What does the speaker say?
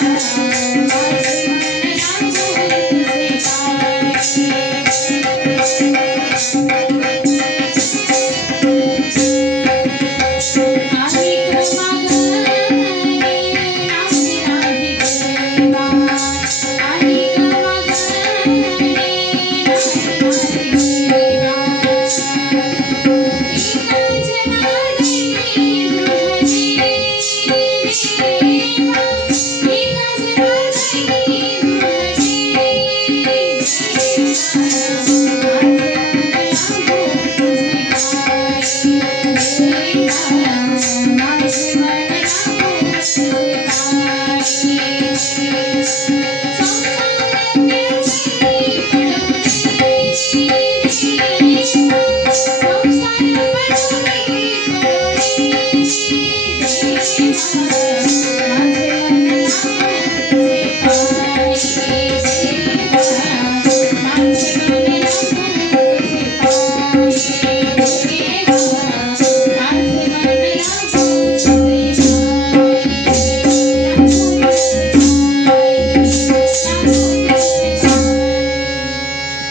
Música